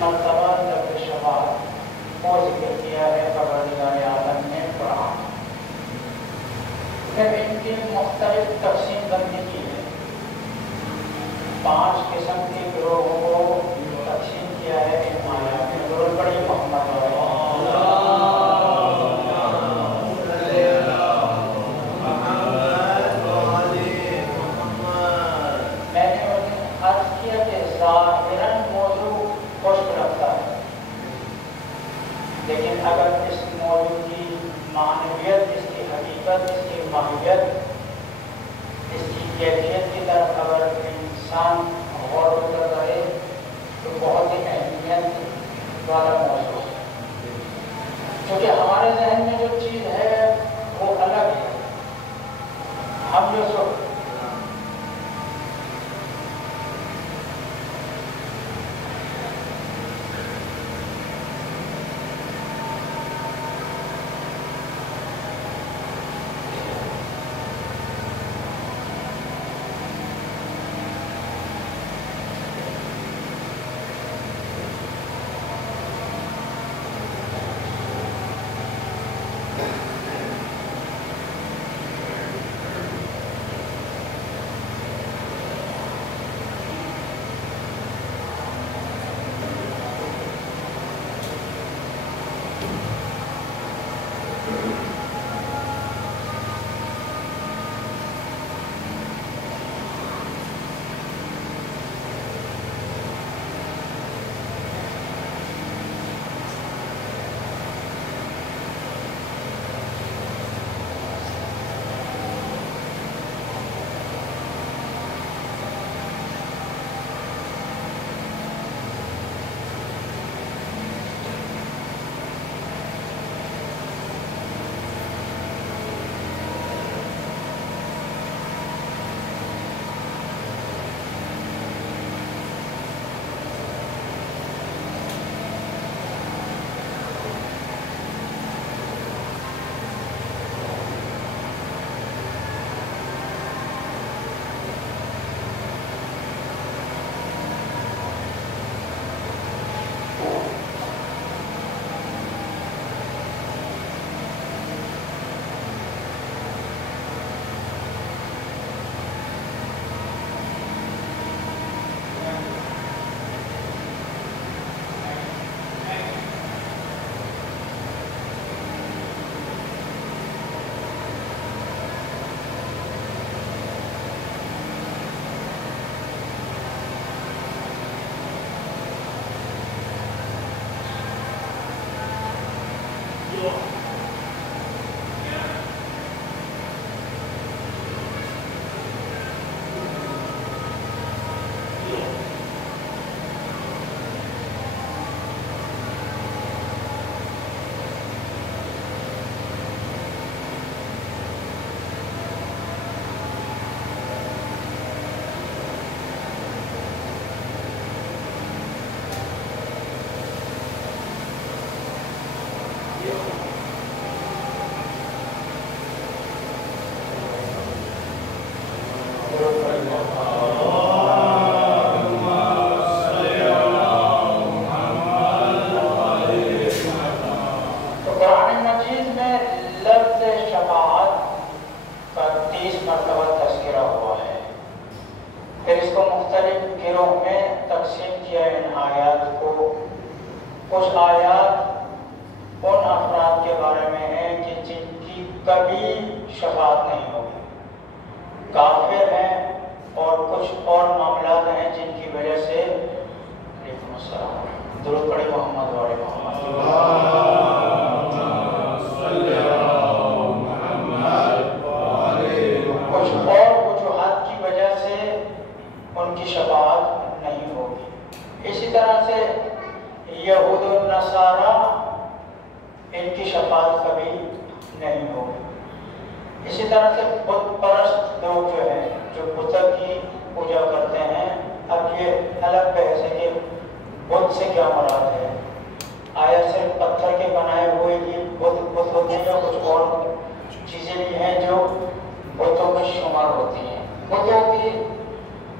مرتبہ لفظ شفاعت کو ذکر کیا ہے پروردگار عالم نے قرآن. پھر ان کی مختلف تقسیم بندی کی ہے. 5 قسم کے گروہوں کو تقسیم کیا ہے ان آیات میں. ضرور پڑھیے محمد لیکن اگر اس موضوع کی معنویت، اس کی حقیقت، اس کی ماہیت، اس کی کیفیت کی طرف اگر انسان غور و فکر کرے تو بہت ہی اہمیت والا موضوع ہے. کیونکہ ہمارے ذہن میں جو چیز ہے وہ الگ ہے. ہم جو سو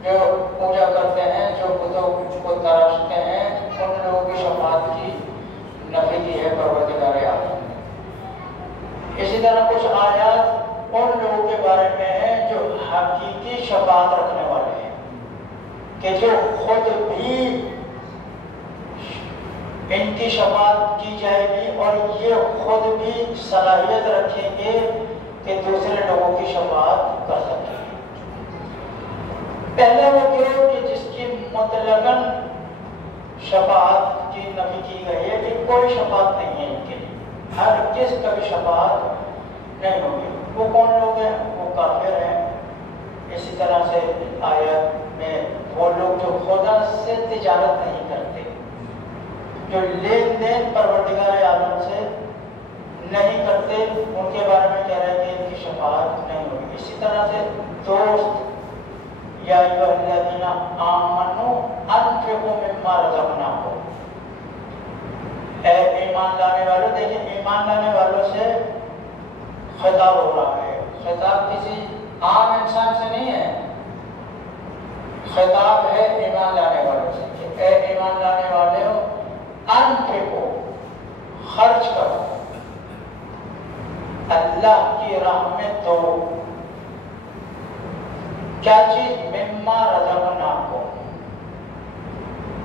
جو پوجا کرتے ہیں، جو بتوں کو تراشتے ہیں، ان لوگوں کی حقیقی شفاعت رکھنے والے ہیں کہ جو خود بھی ان کی شفاعت کی جائے گی اور یہ خود بھی صلاحیت رکھیں گے کہ دوسرے لوگوں کی شفاعت کر سکیں گے۔ پہلے وہ گروہ کہ جس کی مطلقاً شفاعت کی نفی کی گئی ہے کہ کوئی شفاعت نہیں ہے ان کے لیے، ہر کس کا بھی شفاعت نہیں ہوگی۔ وہ کون لوگ ہیں؟ وہ کافر ہیں۔ اسی طرح سے آیت میں وہ لوگ جو خدا سے تجارت نہیں کرتے، جو لین دین پروردگار عالم سے نہیں کرتے، ان کے بارے میں کہہ رہے ہیں کہ ان کی شفاعت نہیں ہوگی۔ اسی طرح سے دوست، یا ایھا الذین آمنوا انفقوا مما رزقناکم، اے ایمان لانے والوں، دیکھیں ایمان لانے والوں سے خطاب ہو رہا ہے، خطاب کسی عام انسان سے نہیں ہے، خطاب ہے ایمان لانے والوں سے کہ اے ایمان لانے والوں انفقوا، خرچ کرو، اللہ کی راہ میں دو، کیا چیز؟ مما رزقناکم،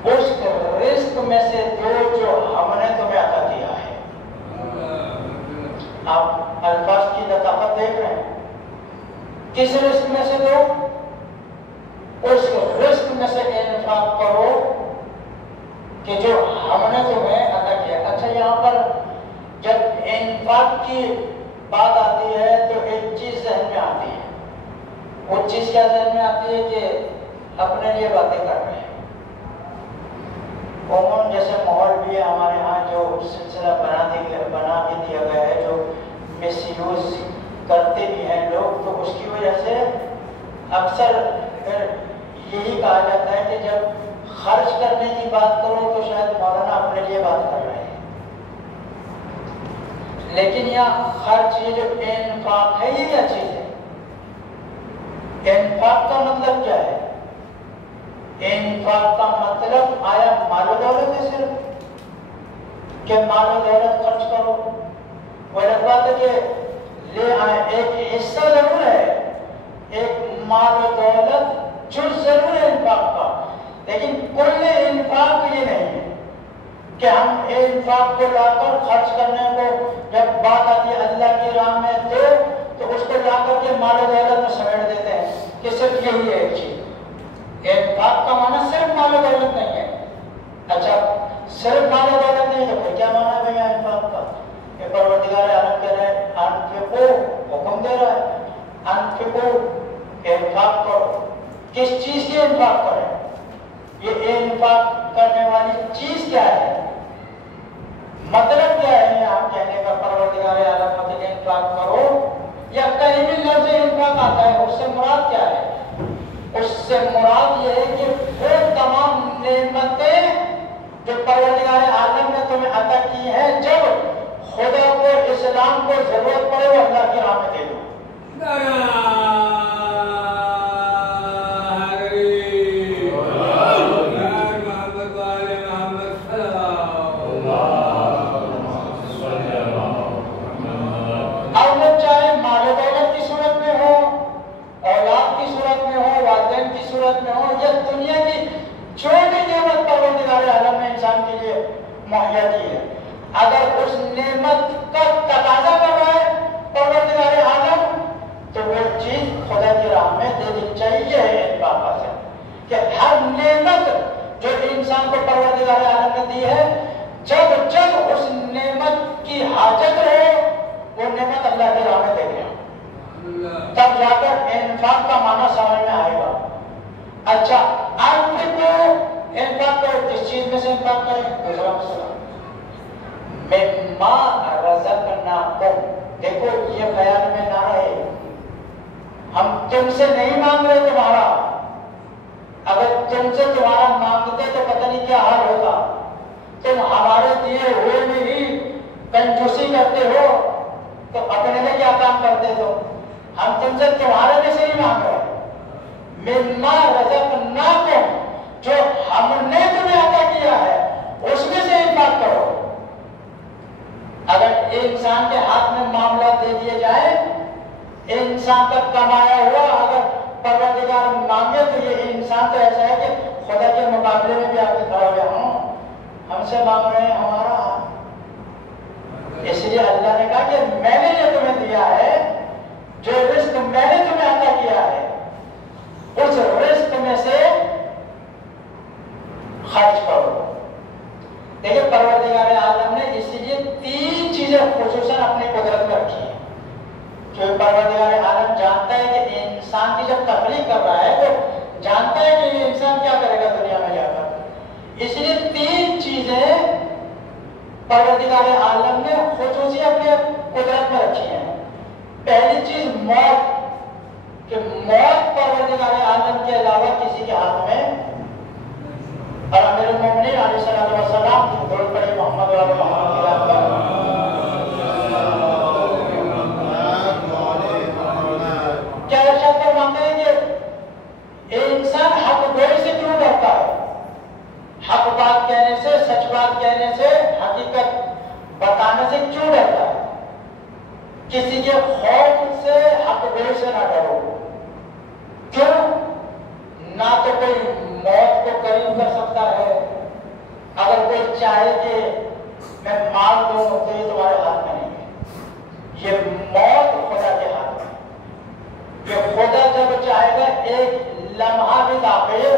اس رزق میں سے دو جو ہم نے تمہیں عطا کیا ہے۔ آپ الفاظ کی لطافت دیکھ رہے ہیں، کس رزق میں سے دو؟ اس رزق میں سے انفاق کرو کہ جو ہم نے تمہیں عطا کیا۔ اچھا، یہاں پر جب انفاق کی بات آتی ہے تو ایک چیز ذہن میں آتی ہے، وہ چیز کیا ذہن میں آتی ہے کہ اپنے لیے باتیں کر رہے ہیں۔ عموماً جیسے ماحول بھی ہے ہمارے ہاں، جو سلسلہ بنا کے دیا گیا ہے، جو مس یوز کرتے بھی ہیں لوگ، تو اس کی وجہ سے اکثر یہی کہا جاتا ہے کہ جب خرچ کرنے کی بات کرو تو شاید مولانا اپنے لیے بات کر رہے ہیں، لیکن یہاں خرچ، یہ جو انفاق ہے، یہ کیا چیز ہے؟ انفاق کا مطلب کیا ہے؟ انفاق کا مطلب آیا مال و دولت ہے صرف کہ مال و دولت خرچ کرو؟ وہ الگ بات ہے کہ لے آئے، ایک حصہ ضرور ہے، ایک مال و دولت جز ضرور ہے انفاق کا، لیکن کل انفاق یہ نہیں ہے کہ ہم انفاق کو لا کر خرچ کرنے کو، جب بات آتی ہے اللہ کی راہ میں دو تو اس کو لا کر کے مال و دولت میں سمیٹ دیتے ہیں کہ صرف یہی ہے ایک چیز۔ انفاق کا معنی صرف مال و دولت نہیں ہے۔ اچھا، صرف مال و دولت نہیں تو پھر کیا معنی ہے بھائی انفاق کا؟ کہ پروردگار عالم کہہ رہے ہیں انفقوا، حکم دے رہا ہے انفقوا، انفاق کرو۔ کس چیز کی انفاق کریں؟ یہ انفاق کرنے والی چیز کیا ہے؟ مطلب کیا ہے یہاں کہنے کا پروردگار عالم کہ انفاق کرو؟ یا کہیں بھی لفظ انفاق آتا ہے، اس سے مراد کیا ہے؟ اس سے مراد یہ ہے کہ وہ تمام نعمتیں جو پروردگار عالم نے تمہیں عطا کی ہیں، جب خدا کو، اسلام کو ضرورت پڑے وہ اللہ کی راہ میں دے دو۔ اب وہ چاہے مال و دولت کی صورت میں ہو، اولاد کی صورت میں ہو، والدین کی صورت میں ہو، یا دنیا کی جو بھی نعمت پروردگار عالم نے انسان کے لیے مہیا کی ہے، اگر اس نعمت کا تقاضا کر رہا ہے پروردگار عالم تو وہ چیز خدا کی راہ میں دے دینی چاہیے ہے انفاق سے، کہ ہر نعمت جو انسان کو پروردگار عالم نے دی ہے، جب جب اس نعمت کی حاجت رہے وہ نعمت اللہ کی راہ میں دے دیا، تب جا کر انفاق کا معنی سمجھ میں آئے گا۔ اچھا، انفاق کرو، کس چیز میں سے انفاق کریں؟ دوسرا مسئلہ مما رزقناکم، دیکھو یہ خیال میں نہ رہے ہم تم سے نہیں مانگ رہے تمہارا، اگر تم سے تمہارا مانگتے تو پتہ نہیں کیا حال ہوگا، تم ہمارے دیے ہوئے میں ہی کنجوسی کرتے ہو تو اپنے میں کیا کام کرتے ہو؟ ہم تم سے تمہارے میں سے نہیں مانگ رہے، مما رزقناکم، جو ہم نے تمہیں عطا کیا ہے اس میں سے انفاق کرو۔ اگر انسان کے ہاتھ میں معاملہ دے دیے جائے، انسان کا کمایا ہوا اگر پروردگار مانگے تو یہ انسان تو ایسا ہے کہ خدا کے مقابلے میں بھی آگے کھڑا ہوا ہوں، ہم سے مانگ رہے ہیں ہمارا. اس لیے اللہ نے کہا کہ میں نے جو تمہیں دیا ہے، جو رزق میں نے تمہیں عطا کیا ہے، اس رزق میں سے خرچ کرو. دیکھیں پروردگار عالم نے اسی لیے 3 چیزیں خصوصاً اپنی قدرت میں رکھی ہیں. کیونکہ پروردگار عالم جانتا ہے کہ انسان کی جب تخلیق کر رہا ہے تو جانتا ہے کہ یہ انسان کیا کرے گا دنیا میں جا کر. اس لیے 3 چیزیں پروردگار عالم نے خصوصی اپنے قدرت میں رکھی ہیں. پہلی چیز موت، کہ موت پروردگار عالم کے علاوہ کسی کے ہاتھ میں. اور امیر المومنین علیہ الصلوۃ والسلام کی درود پڑھی محمد و آل محمد کی یاد پر. کیا ارشاد فرماتے ہیں کہ انسان حق گوئی سے کیوں ڈرتا ہے؟ حق بات کہنے سے، سچ بات کہنے سے، حقیقت بتانے سے کیوں ڈرتا ہے؟ کسی کے خوف سے حق گوئی سے نہ ڈرو. کیوں؟ نہ تو کوئی موت کو قریب کر سکتا ہے. اگر کوئی چاہے کہ میں مار دوں تو یہ تمہارے ہاتھ میں نہیں ہے. یہ موت خدا کے ہاتھ میں. یہ خدا جب چاہے گا ایک لمحہ بھی تاخیر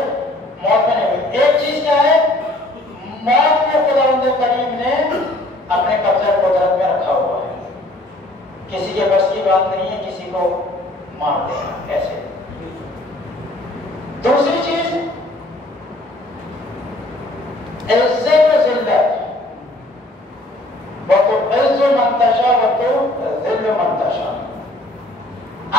موت میں نہیں ہوئی. ایک چیز کیا ہے؟ موت کو خداوند کریم نے اپنے قبضہ قدرت میں رکھا ہوا ہے. کسی کے بس کی بات نہیں ہے کسی کو مار دینا ایسے. دوسری چیز عزت و ذلت. وَتُعِزُّ مَن تَشَاءُ وَتُذِلُّ مَن تَشَاءُ.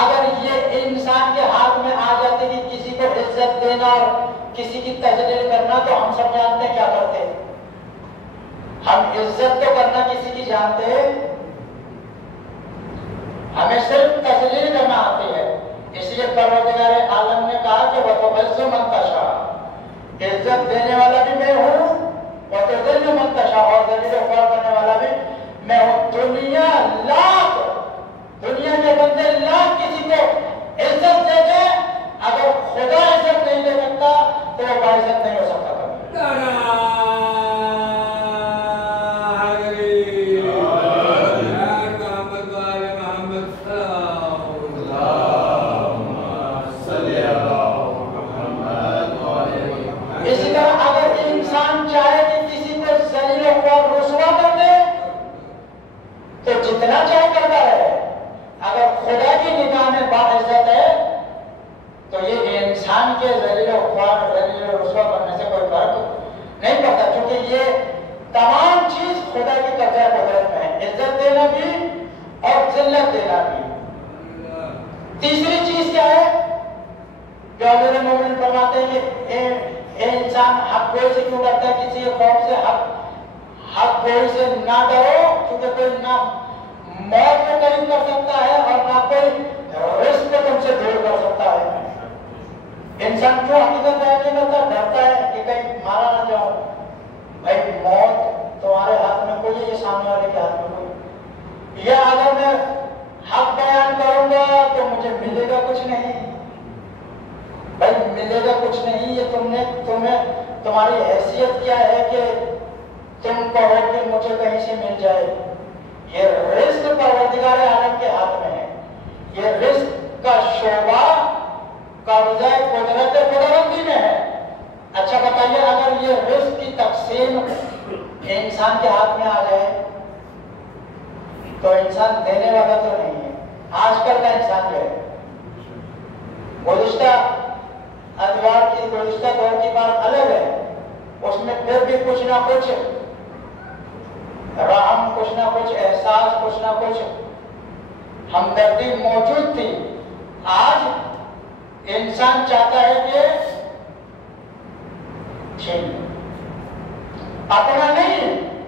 اگر یہ انسان کے ہاتھ میں آ جاتے کہ کسی کو عزت دینا اور کسی کی تذلیل کرنا، تو ہم سب جانتے ہیں کیا کرتے. ہم عزت تو کرنا کسی کی جانتے، ہمیں صرف تذلیل کرنا آتی ہے. اس لیے پروردگار عالم نے کہا کہ وَتُعِزُّ مَن تَشَاءُ، عزت دینے والا بھی میں ہوں، وَتُذِلُّ مَن تَشَاءُ، اور ذلیل و خوار کرنے والا بھی میں ہوں. دنیا کے بندے لاکھ کسی کو عزت دے دے، اگر خدا عزت نہیں دے سکتا تو وہ باعزت نہیں ہو سکتا. اسی طرح اگر انسان چاہے کہ کسی کو ذلیل و رسوا کر دے تو جتنا چاہے کرتا ہے. اگر خدا کی نگاہ میں باعزت ہے تو یہ انسان کے ذلیل و خوار، ذلیل و رسوا کرنے سے کوئی فرق نہیں پڑتا، کیونکہ یہ تمام چیز خدا کی قبضہ قدرت میں ہے. عزت دینا بھی اور ذلت دینا بھی. تیسری چیز کیا ہے؟ جو امیر مومن فرماتے ہیں کہ انسان حق گوئی سے کیوں ڈرتا ہے؟ کسی کے خوف سے حق گوئی سے نہ ڈرو، کیونکہ کوئی نہ موت کو قریب کر سکتا ہے اور نہ کوئی رزق کو تم سے دور کر سکتا ہے. انسان کیوں حقیقت بیان نہیں کرتا؟ ڈرتا ہے کہ کہیں مارا نہ جاؤ. بھائی موت تمہارے ہاتھ میں کوئی ہے، یہ سامنے والے کے ہاتھ میں کوئی. یا اگر میں حق بیان کروں گا تو مجھے ملے گا کچھ نہیں. بھائی ملے گا کچھ نہیں، یہ تمہاری حیثیت کیا ہے کہ تم کہو کہ مجھے کہیں سے مل جائے. یہ رزق پروردگار عالم کے ہاتھ میں ہے. یہ رزق کا شعبہ قبضہ قدرت خداوندی میں ہے. اچھا بتائیے، اگر یہ رزق کی تقسیم انسان کے ہاتھ میں آ جائے تو انسان دینے والا تو نہیں ہے. آج کل کا انسان جو ہے، گزشتہ ادوار کی، گزشتہ دور کی بات الگ ہے. اس میں پھر بھی کچھ نہ کچھ رحم، کچھ نہ کچھ احساس، کچھ نہ کچھ ہمدردی موجود تھی. آج انسان چاہتا ہے کہ اپنا نہیں،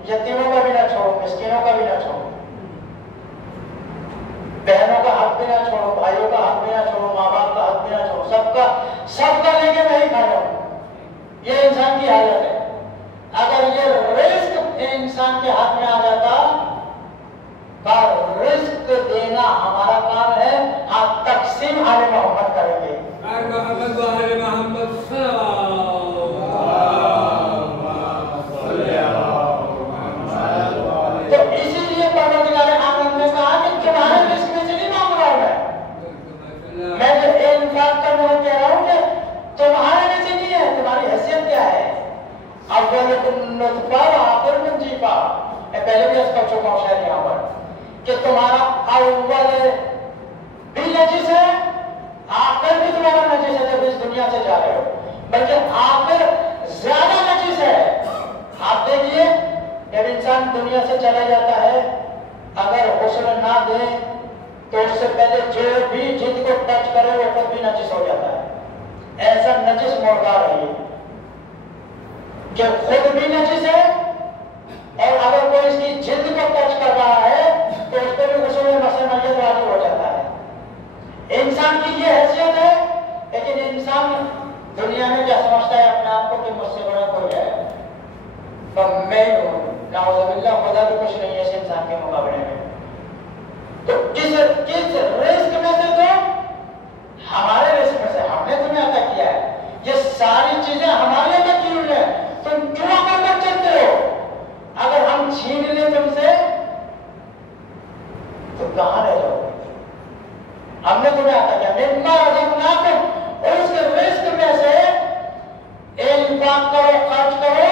یتیموں کا بھی نہ چھوڑو، مسکینوں کا بھی نہ چھوڑو، بہنوں کا حق بھی نہ چھوڑو، بھائیوں کا حق بھی نہ چھوڑو، ماں باپ کا حق بھی نہ چھوڑو، سب کا لے کے میں ہی کھا جاؤں. یہ انسان کی حالت ہے. اگر یہ رزق انسان کے ہاتھ میں آ جاتا، رزق دینا ہمارا کام ہے. ہاں، تقسیم آل محمد کریں گے. محمد وآل محمد صلی تو اسی لیے پروردگار عالم نے کہا کہ تمہارے رزق میں سے نہیں مانگ رہا ہوں میں جو انفاق کرنے کو کہہ رہا ہوں کہ تمہارے میں سے نہیں ہے. تمہاری حیثیت کیا ہے؟ اولکم نطفہ و آخرکم جیفا. میں پہلے بھی اس کا چکا ہوں شاید یہاں پر کہ تمہارا اول بھی نجس ہے، آخر بھی تمہارا نجس ہے جب اس دنیا سے جا رہے ہو، بلکہ آخر زیادہ نجس ہے. آپ دیکھیے جب انسان دنیا سے چلا جاتا ہے اگر غسل نہ دے تو اس سے پہلے جو بھی جلد کو ٹچ کرے وہ خود بھی نجس ہو جاتا ہے. ایسا نجس مردار ہے یہ کہ خود بھی نجس ہے اور اگر کوئی اس کی جلد کو ٹچ کر رہا ہے تو اس پہ بھی غسل مسمیت واجب ہو جاتا ہے. انسان کی یہ حیثیت ہے، لیکن انسان دنیا میں کیا سمجھتا ہے اپنے آپ کو کہ مجھ سے بڑا کوئی ہے تو میں ہوں. نعوذ باللہ، خدا بھی کچھ نہیں ہے اس انسان کے مقابلے میں. تو کس رزق میں سے تو ہمارے رزق میں سے ہم نے تمہیں عطا کیا ہے. یہ ساری چیزیں ہمارے عطا کی ہوئی ہیں، تم کیوں کر کر چلتے ہو؟ اگر ہم چھین لیں تم سے تو کہاں رہ جاؤ گے؟ ہم نے تمہیں عطا کیا مما رزقناکم، اور اس کے رزق میں سے انفاق کرو، خرچ کرو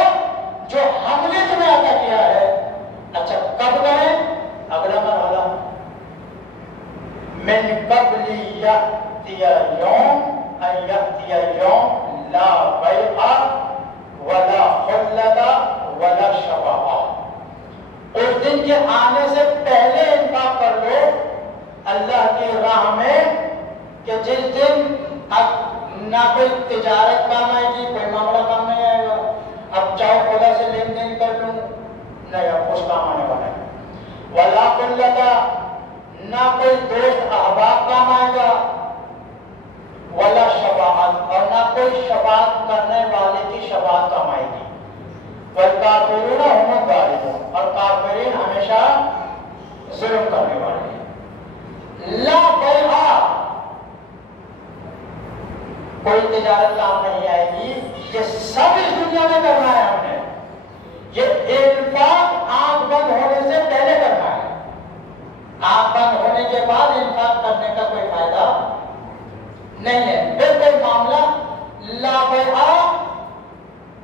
جو ہم نے تمہیں عطا کیا ہے. اچھا کب کریں؟ اگلا مرحلہ من قبل یأتی یوم ان یأتی یوم لا بیع ولا خلة ولا شفاعہ. اس دن کے آنے سے پہلے انفاق کر لو اللہ کی راہ میں کہ جس دن اب نہ کوئی تجارت کام آئے گی، کوئی معاملہ کام نہیں آئے گا. اب چاہے خدا سے لین دین کر لوں نہیں، اب کچھ کام آنے والا ہے. ولا خلة، نہ کوئی دوست احباب کام آئے گا. ولا شفاعت، اور نہ کوئی شفاعت کرنے والے کی شفاعت کام آئے گی. والکافرون هم الظالمون، اور کافرین ہمیشہ ظلم کرنے والے ہیں. لا بیع، کوئی تجارت کام نہیں آئے گی. یہ سب اس دنیا میں کرنا ہے ہم نے. یہ انفاق آنکھ بند ہونے سے پہلے کرنا ہے. آنکھ بند ہونے کے بعد انفاق کرنے کا کوئی فائدہ نہیں ہے. بالکل معاملہ لا بیع،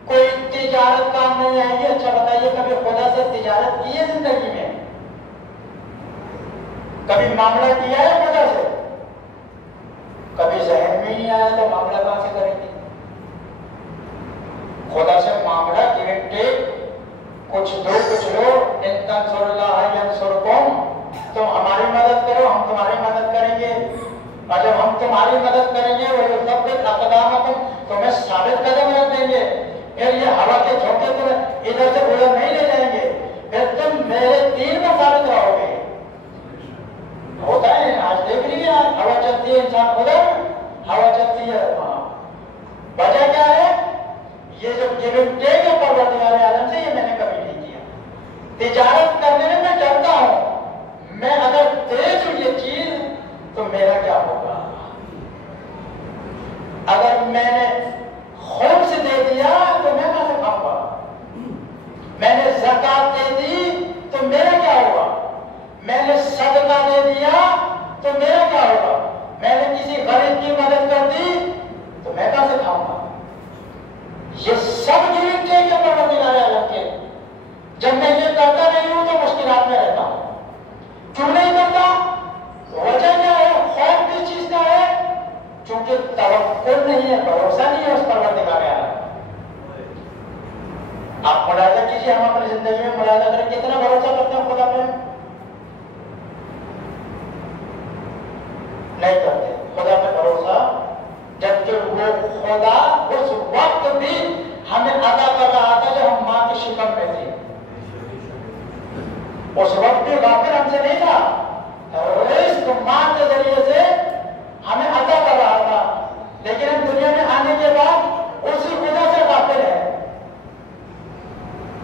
کوئی تجارت کام نہیں آئے گی. اچھا بتائیے کبھی خدا سے تجارت کی ہے زندگی میں؟ کبھی معاملہ کیا ہے خدا سے؟ کبھی ذہن میں نہیں آیا تو معاملہ کہاں سے کریں گے؟ خدا سے معاملہ گیو اینڈ ٹیک، کچھ دو کچھ لو. ان تنصروا اللہ ینصرکم، تم ہماری مدد کرو ہم تمہاری مدد کریں گے. اور جب ہم تمہاری مدد کریں گے وَيُثَبِّتْ أَقْدَامَكُمْ، تمہیں ثابت قدم رکھ دیں گے. پھر یہ ہوا کے جھونکے تمہیں ادھر سے ادھر نہیں لے جائیں گے، پھر تم میرے تیر میں ثابت رہو گے. ہوتا ہے آج دیکھ لیجیے، ہوا چلتی ہے انسان ادھر، ہوا چلتی ہے وہاں. وجہ کیا ہے؟ یہ جو گیو اینڈ ٹیک ہے پروردگار عالم سے، یہ میں نے کبھی نہیں کیا. تجارت کرنے میں ڈرتا ہوں، میں اگر دے دوں یہ چیز تو میرا کیا ہوگا؟ اگر میں نے خود سے دے دیا تو میں کہاں سے کھاؤں گا؟ میں نے زکات دے دی تو میرا کیا ہوگا؟ میں نے صدقہ دے دیا تو میرا کیا ہوگا؟ میں نے کسی غریب کی مدد کر دی تو میں کہاں سے کھاؤں گا؟ یہ سب گیو اینڈ ٹیک ہے پروردگار عالم کے. جب میں یہ کرتا نہیں ہوں تو مشکلات میں رہتا ہوں. کیوں نہیں کرتا؟ وجہ کیا ہے؟ خوف کس چیز کا ہے؟ چونکہ توکل نہیں ہے، بھروسہ نہیں ہے اس پروردگار عالم. آپ ملاحظہ کیجیے، ہم اپنی زندگی میں ملاحظہ کریں کتنا بھروسہ کرتے ہیں خدا پہ؟ نہیں کرتے خدا پہ بھروسہ، جبکہ وہ خدا اس وقت بھی ہمیں عطا کر رہا تھا جب ہم ماں کی شکم میں تھے. اس وقت بھی غافل ہم سے نہیں تھا، رزق ماں کے ذریعے سے ہمیں عطا کر رہا تھا. لیکن ہم دنیا میں آنے کے بعد اسی خدا سے غافل ہے،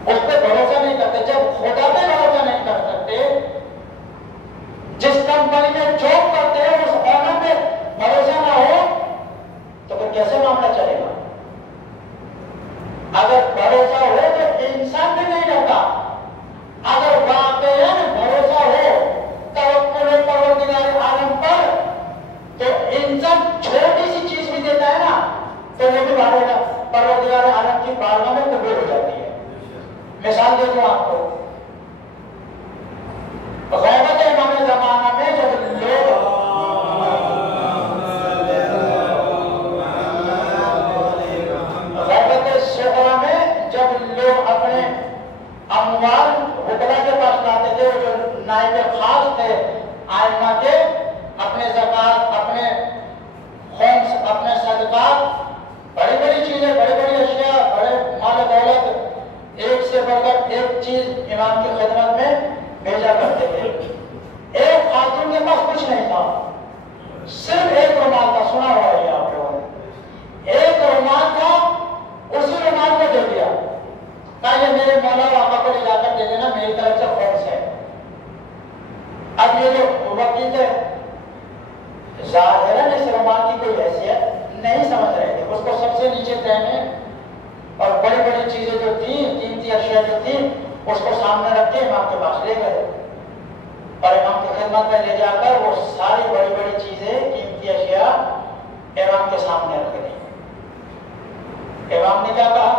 اس پہ بھروسہ نہیں کرتے. جب خدا پہ بھروسہ نہیں کر سکتے، جس کمپنی میں جاب کرتے ہیں اس آنر پہ بھروسہ نہ ہو مثال دے دوں آپ کو، غیبت امام زمانہ میں جب لوگ غیبت صغرا میں جب لوگ اپنے اموال وکلا کے پاس لاتے تھے، جو نائب خاص تھے آئمہ کے، اپنے زکوٰۃ، اپنے خمس، اپنے صدقات، بڑی بڑی چیزیں، بڑی بڑی اشیاء، بڑے مال و دولت، ایک سے بڑھ کر ایک چیز امام کی خدمت میں بھیجا کرتے تھے۔ ایک خاتون کے پاس کچھ نہیں تھا، صرف ایک رومال تھا، سنا ہوا ہے آپ لوگوں نے، ایک رومال تھا، اسی رومال کو دے دیا، کہا یہ میرے مولا و آقا کو لے جا کر دے دینا، میری طرف سے خمس ہے۔ اب یہ جو وکیل ہے ظاہراً اس رومال کی کوئی حیثیت نہیں سمجھ رہے تھے، اس کو سب سے نیچے تہنے اور بڑی بڑی چیزیں جو تھیں، قیمتی اشیاء جو تھیں، اس کو سامنے رکھ کے امام کے پاس لے گئے اور امام کی خدمت میں لے جا کر وہ ساری بڑی بڑی چیزیں، قیمتی اشیاء امام کے سامنے رکھ دی۔ امام نے کیا کہا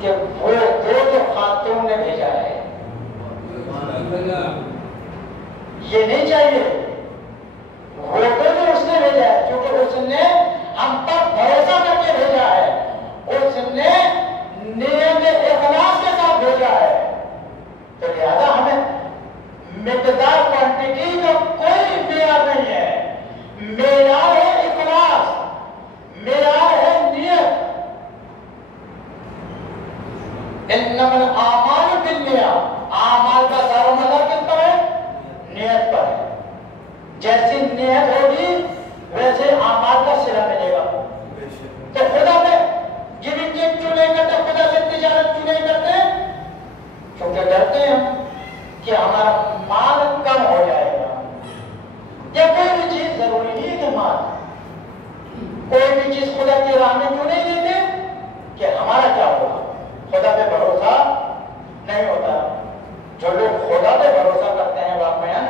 کہ وہ دو جو خاتون نے بھیجا ہے یہ نہیں چاہیے، وہ جو اس نے بھیجا ہے، کیونکہ اس نے ہم پر بھروسہ کر کے بھیجا ہے، اس نے نیت اخلاص کے ساتھ بھیجا ہے، تو لہذا ہمیں مقدار کوانٹٹی کا کوئی معیار نہیں ہے، معیار ہے اخلاص، معیار ہے نیت۔ انما الاعمال بالنیات، اعمال کا دار و مدار کس پر ہے؟ نیت پر ہے۔ جیسی نیت ہوگی ویسے اعمال کا صلہ ملے گا۔ تو خدا پہ گیونگ کیوں نہیں کرتے، خدا سے تجارت کیوں نہیں کرتے؟ کیونکہ ڈرتے ہیں کہ ہمارا مال کم ہو جائے گا، یا کوئی بھی چیز، ضروری نہیں ہے کہ مال، کوئی بھی چیز خدا کی راہ میں کیوں نہیں دیتے کہ ہمارا کیا ہوگا؟ خدا پہ بھروسہ نہیں ہوتا۔ جو لوگ خدا پہ بھروسہ کرتے ہیں واقعاً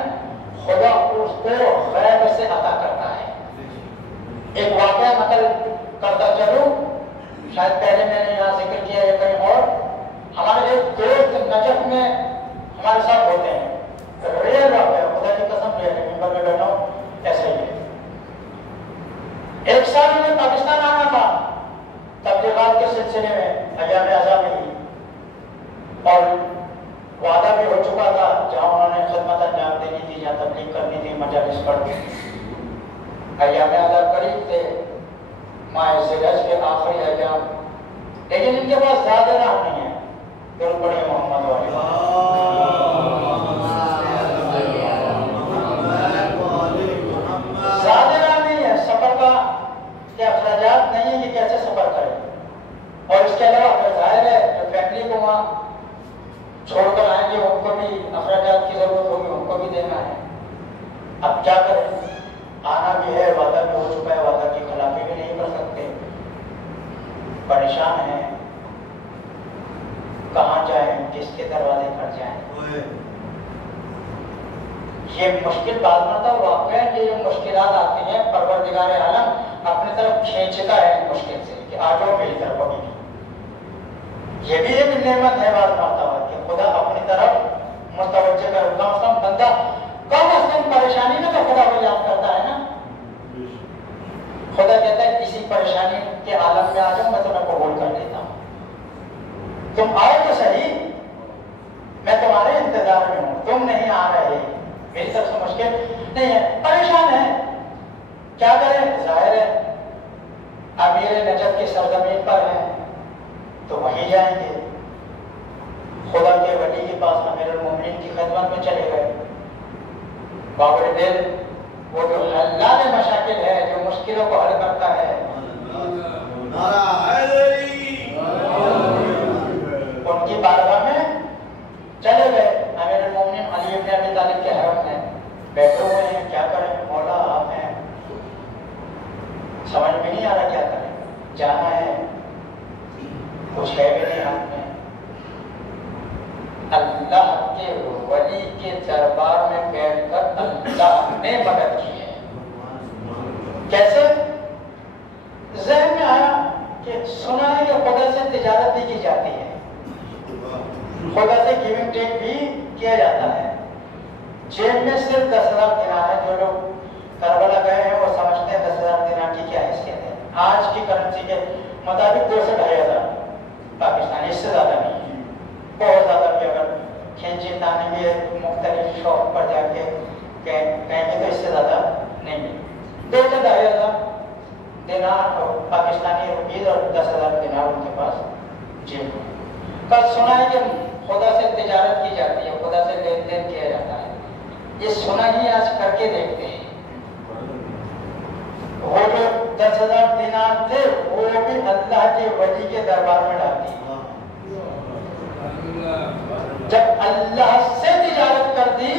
خدا اس کو غیب سے عطا کرتا ہے۔ ایک واقعہ نقل کرتا چلوں، شاید پہلے میں نے یہاں ذکر کیا یا کہیں اور، ہمارے ایک دوست نجف میں ہمارے ساتھ ہوتے ہیں، ریئل واقعہ، خدا کی قسم لے کے ممبر میں بیٹھا ہوں، ایسا ہی ہے۔ ایک سال میں پاکستان آنا تھا تبلیغات کے سلسلے میں، ایام اعزاء میں ہی، اور وعدہ بھی ہو چکا تھا جہاں انہوں نے خدمت انجام دینی تھی، جہاں تبلیغ کرنی تھی، مجالس پڑھ کے۔ ایام اعزاء قریب تھے، ماہ ذوالحج کے آخری ایام، لیکن ان کے پاس زیادہ راہ نہیں ہے، درود پڑھیں محمد والے۔ زیادہ راہ نہیں ہے، سفر کا کے اخراجات نہیں ہے کہ کیسے سفر کریں، اور اس کے علاوہ ظاہر ہے جو فیملی کو وہاں چھوڑ کر آئیں گے ان کو بھی اخراجات کی ضرورت ہوگی، ان کو بھی دینا ہے۔ اب کیا کریں، آنا بھی ہے، وعدہ بھی ہو چکا ہے، وعدہ کی خلافی بھی نہیں کر سکتے، پریشان ہیں، کہاں جائیں، کس کے دروازے پر جائیں۔ یہ مشکل بات نہ تھا، واقعہ یہ جو مشکلات آتی ہیں پروردگار عالم اپنی طرف کھینچتا ہے مشکل سے کہ آ جاؤ میری طرف ابھی۔ یہ بھی ایک نعمت ہے بعض مرتبہ کہ خدا اپنی طرف متوجہ کر، کم از کم بندہ کم از کم پریشانی میں تو خدا کو یاد کرتا ہے نا۔ خدا کہتا ہے اسی پریشانی کے عالم میں آ جاؤ، میں تمہیں قبول کر لیتا ہوں، تم آؤ تو صحیح، میں تمہارے انتظار میں ہوں، تم نہیں آ رہے، میری طرف سے مشکل نہیں ہے، پریشان ہے، کیا کریں؟ ظاہر ہے امیر نجف کی سرزمین پر ہیں تو وہیں جائیں گے، خدا کے ولی کے پاس امیر المومنین کی خدمت میں چلے گئے۔ بابر دل وہ جو حلال مشاکل ہے، جو مشکلوں کو حل کرتا ہے، ان کی بارگاہ میں چلے گئے۔ امیر المومنین علی بن ابی طالب کے حرم میں بیٹھے ہوئے ہیں، کیا کریں مولا آپ ہیں، سمجھ میں نہیں آ رہا کیا کریں، جانا ہے، کچھ ہے بھی نہیں ہاتھ میں۔ اللہ کے ولی کے دربار میں بیٹھ کر اللہ نے مدد کی ہے۔ کیسے؟ ذہن میں آیا کہ سنا ہے کہ خدا سے تجارت بھی کی جاتی ہے، خدا سے گیونگ ٹیک بھی کیا جاتا ہے. جیب میں صرف 10,000 دینار ہے. جو لوگ کربلا گئے ہیں وہ سمجھتے ہیں 10,000 دینار کی کیا حیثیت ہے. آج کی کرنسی کے مطابق 2 سے 2,500 پاکستانی، اس سے زیادہ نہیں ہے. بہت زیادہ بھی اگر کھینچی تانی بھی مختلف شاپ پر جا کے کہیں گے تو اس سے زیادہ نہیں ہے. 2 سے 2,500 دینار پاکستانی روپیز اور 10,000 دینار ان کے پاس جیب میں. کل سنا ہے کہ خدا سے تجارت کی جاتی ہے، خدا سے لین دین کیا جاتا ہے. یہ سنا ہی آج کر کے دیکھتے ہیں. وہ جو 10,000 دینار تھے وہ بھی اللہ کے ولی کے دربار میں ڈالتی. جب اللہ سے تجارت کر دی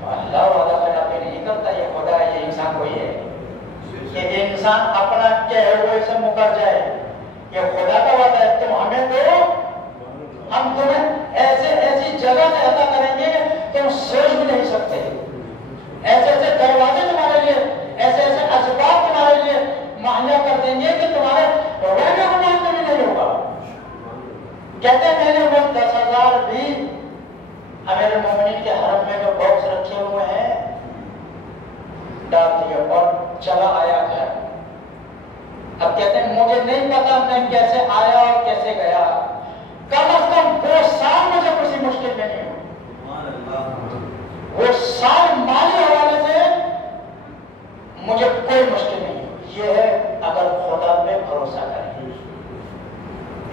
تو اللہ وعدہ خلافی نہیں کرتا. یہ خدا ہے، یہ انسان کوئی ہے کہ انسان اپنا کہے ہوئے سے مکر جائے. یہ خدا کا وعدہ ہے، تم ہمیں دو، ہم تمہیں ایسے ایسی جگہ سے عطا کریں گے تم سوچ بھی نہیں سکتے. ایسے ایسے دروازے تمہارے لیے، ایسے ایسے اسباب تمہارے لیے مہیا کر دیں گے کہ تمہارے رہنے کو بھی نہیں ہوگا. کہتے ہیں میں نے وہ 10,000 بھی امیر المومنین کے حرم میں جو باکس رکھے ہوئے ہیں ڈال دیے اور چلا آیا گھر. اب کہتے ہیں مجھے نہیں پتا میں کیسے آیا اور کیسے گیا. کم از کم 2 سال مجھے کسی مشکل میں نہیں ہوئی. وہ سال مالی حوالے سے مجھے کوئی مشکل نہیں ہوئی. یہ ہے اگر خدا پہ بھروسہ کرے.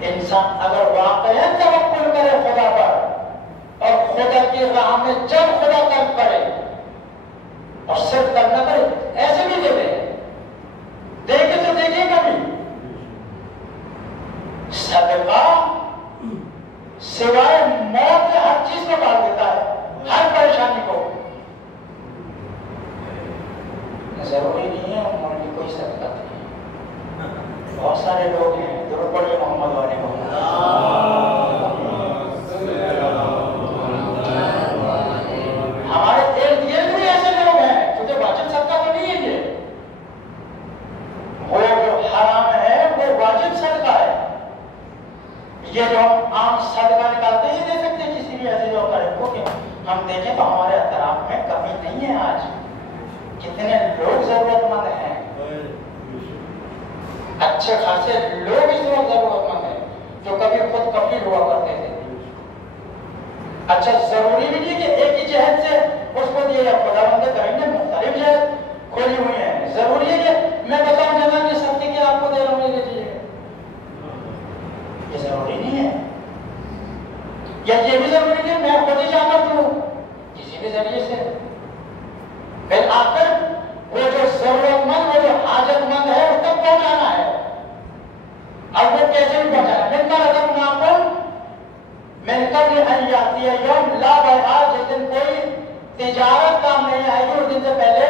انسان اگر واقعی توکل کرے خدا پر اور خدا کی راہ میں جب خدا ترک کرے اور صرف ترک نہ کرے، ایسے بھی دے دے دیکھے تو دیکھے کبھی. صدقہ سوائے موت کے ہر چیز کو ڈال دیتا ہے، ہر پریشانی کو. ضروری نہیں ہے عمر کی کوئی صدقہ نہیں. بہت سارے لوگ ہیں درود پڑھیے محمد والے محمد. ہمارے ارد گرد بھی ایسے لوگ ہیں کیونکہ واجب صدقہ تو نہیں ہے. وہ جو حرام ہے وہ واجب صدقہ ہے. یہ جو عام صدقہ نکالتے ہیں دے سکتے ہیں کسی بھی ایسے جو کرے کو. ہم دیکھیں تو ہمارے اطراف میں کمی نہیں ہے. آج کتنے لوگ ضرورت مند ہیں، اچھے خاصے لوگ اس وقت ضرورت مند ہیں جو کبھی خود کفیل ہوا کرتے تھے. اچھا ضروری بھی نہیں کہ ایک ہی جہت سے اس کو دیا جائے. خدا بندے کریں گے مختلف جہت کھولی ہوئی ہیں. ضروری ہے کہ میں بتاؤں جگہ کہ سب کے آپ کو دے رہا ہوں یہ لیجیے، یہ ضروری نہیں ہے. یا یہ بھی ضروری نہیں ہے میں خود ہی جانا دوں کسی بھی ذریعے سے. پھر آخر وہ جو ضرورت مند، وہ جو حاجت مند ہے اس تک پہنچانا ہے. اب وہ کیسے بھی پہنچانا ہے؟ من رزق ناکم من قبل ان یاتی یوم لا بیع. جس دن کوئی تجارت کام نہیں آئے گی اس دن سے پہلے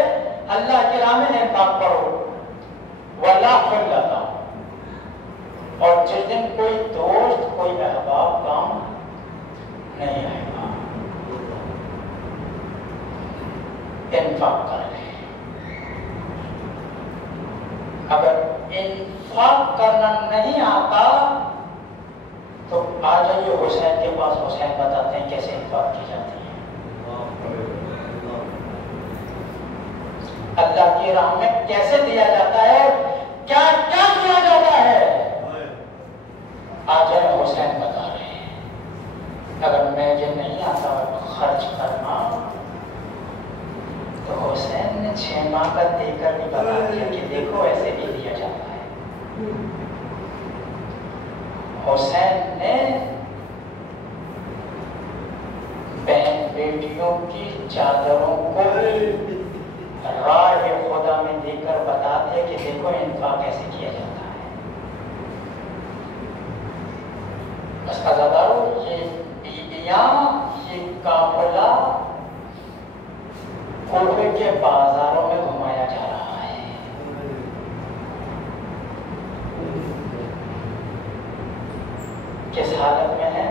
اللہ کی راہ میں انفاق کرو. ولا خلۃ. اور جس دن کوئی دوست کوئی احباب کام نہیں آئے گا انفاق کر لیں. اگر انفاق کرنا نہیں آتا تو آ جائیے حسین کے پاس. حسین بتاتے ہیں کیسے انفاق کی جاتی ہے. اللہ کی راہ میں کیسے دیا جاتا ہے، کیا کیا کیا جاتا ہے. آ جائے حسین بتا رہے ہیں. اگر مجھے نہیں آتا خرچ کرنا تو حسین نے 6 ماہ کا دے کر بھی بتا دیا کہ دیکھو ایسے بھی دیا جاتا ہے. حسین نے بہن بیٹیوں کی چادروں کو راہ خدا میں دے کر بتا دیا کہ دیکھو انفاق کیسے کیا جاتا ہے. بس عزادارو یہ بیبیاں، یہ قافلہ کوفے کے بازاروں میں گھمایا جا رہا ہے. کس حالت میں ہے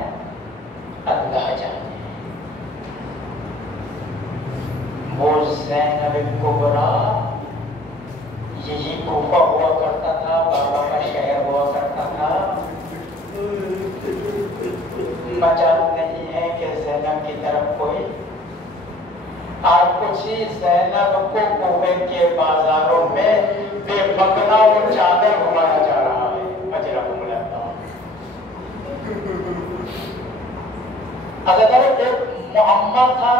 اللہ جانے. وہ زینب کبریٰ یہی کوفہ ہوا کرتا تھا، بابا کا شہر ہوا کرتا تھا. مجال نہیں ہے کہ زینب کی طرف کوئی آپ کچھ ہی زینب کو کوفے کے بازاروں میں بے مقنا اور چادر گھمایا جا رہا ہے. اجرکم اللہ. اگر ایک محمد تھا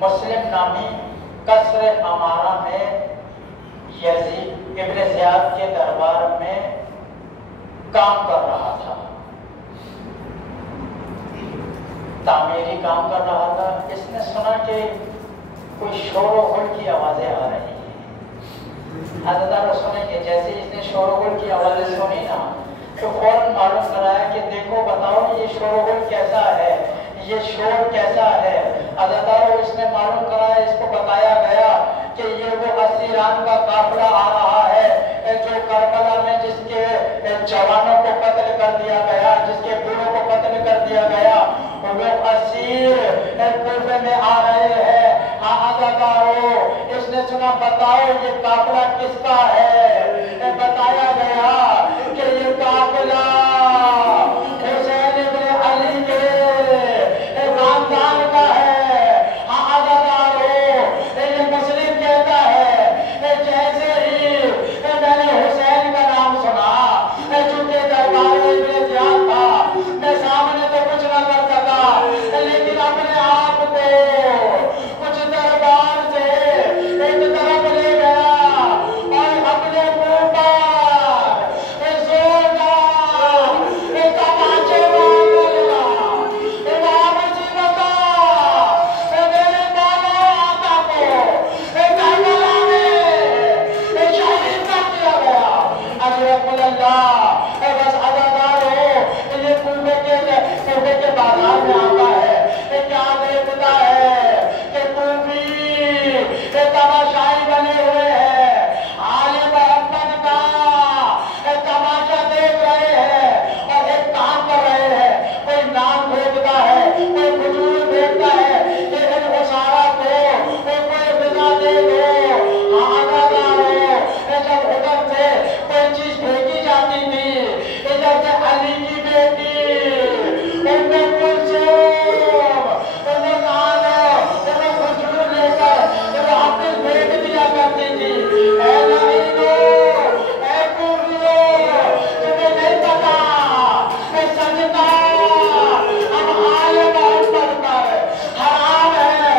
مسلم نامی قصر امارہ میں یزید ابن زیاد کے دربار میں کام کر رہا تھا, تعمیری کام کر رہا تھا. اس نے سنا کہ کوئی شور و غل کی آوازیں آ رہی ہیں. حضرت سنے کہ جیسے اس نے شور و غل کی آوازیں سنی نا تو فوراً معلوم کرایا کہ دیکھو بتاؤ یہ شور و غل کیسا ہے, یہ شور کیسا ہے. حضرت اس نے معلوم کرایا, اس کو بتایا گیا کہ یہ وہ اسیران کا قافلہ آ رہا ہے جو کربلا میں جس کے جوانوں کو قتل کر دیا گیا, جس کے بوڑھوں کو قتل کر دیا گیا, وہ اسیر کوفے میں آ رہے ہیں. ہاں عزادارو, اس نے سنا بتاؤ یہ قافلہ کس کا ہے. بتایا گیا کہ یہ قافلہ حسین ابن علی کے خاندان کا ہے. ہاں عزادارو, یہ مسلم کہتا ہے جیسے ہی میں نے حسین کا نام سنا, چونکہ دربار ابن زیاد تھا, میں سامنے تو کچھ نہ کر سکا, لیکن اپنے آپ کو کچھ دربار سے ایک طرف لے گیا اور اپنے منہ پر زوردار تماچے مارنے لگا. امام جی بتا میرے بابا آقا کو کربلا میں شہید کر دیا گیا. اجرکم اللہ. بس عزادار ہو, یہ کوفے کے بازار میں آتا ہے, کیا دیکھتا ہے کہ کوفی تماشائی بنے ہوئے ہیں, آل محمد کا تماشا دیکھ رہے ہیں اور ایک کام کر رہے ہیں. کوئی نام دیکھتا ہے, کوئی بزرگ دیکھتا ہے کہ ان غسارہ کو کوئی بنا دے دو. عزادار ہو, جب ادھر سے کوئی چیز بھیجی جاتی تھی, ادھر سے علی کی بیٹی ام کلثوم وہ نال وہ کھجور لے کر وہ حافظ بھیج دیا کرتی تھی. اے لعینو, اے کوفیو, تمہیں نہیں پتا سجدہ اب آل محمد پر حرام ہے.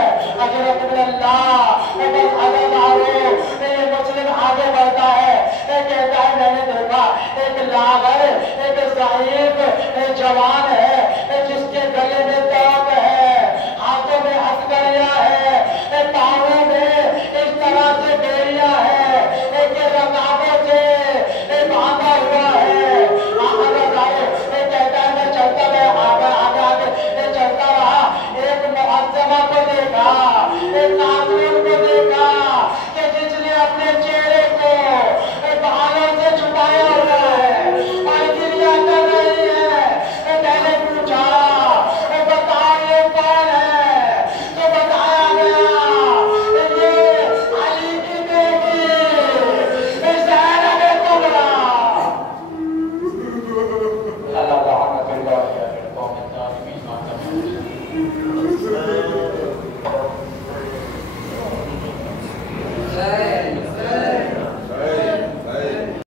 اجرکم اللہ. بس عزادارو, یہ مسلم آگے بڑھتا ہے, کہتا ہے میں نے دیکھا ایک لاغر, ایک ضعیف جوان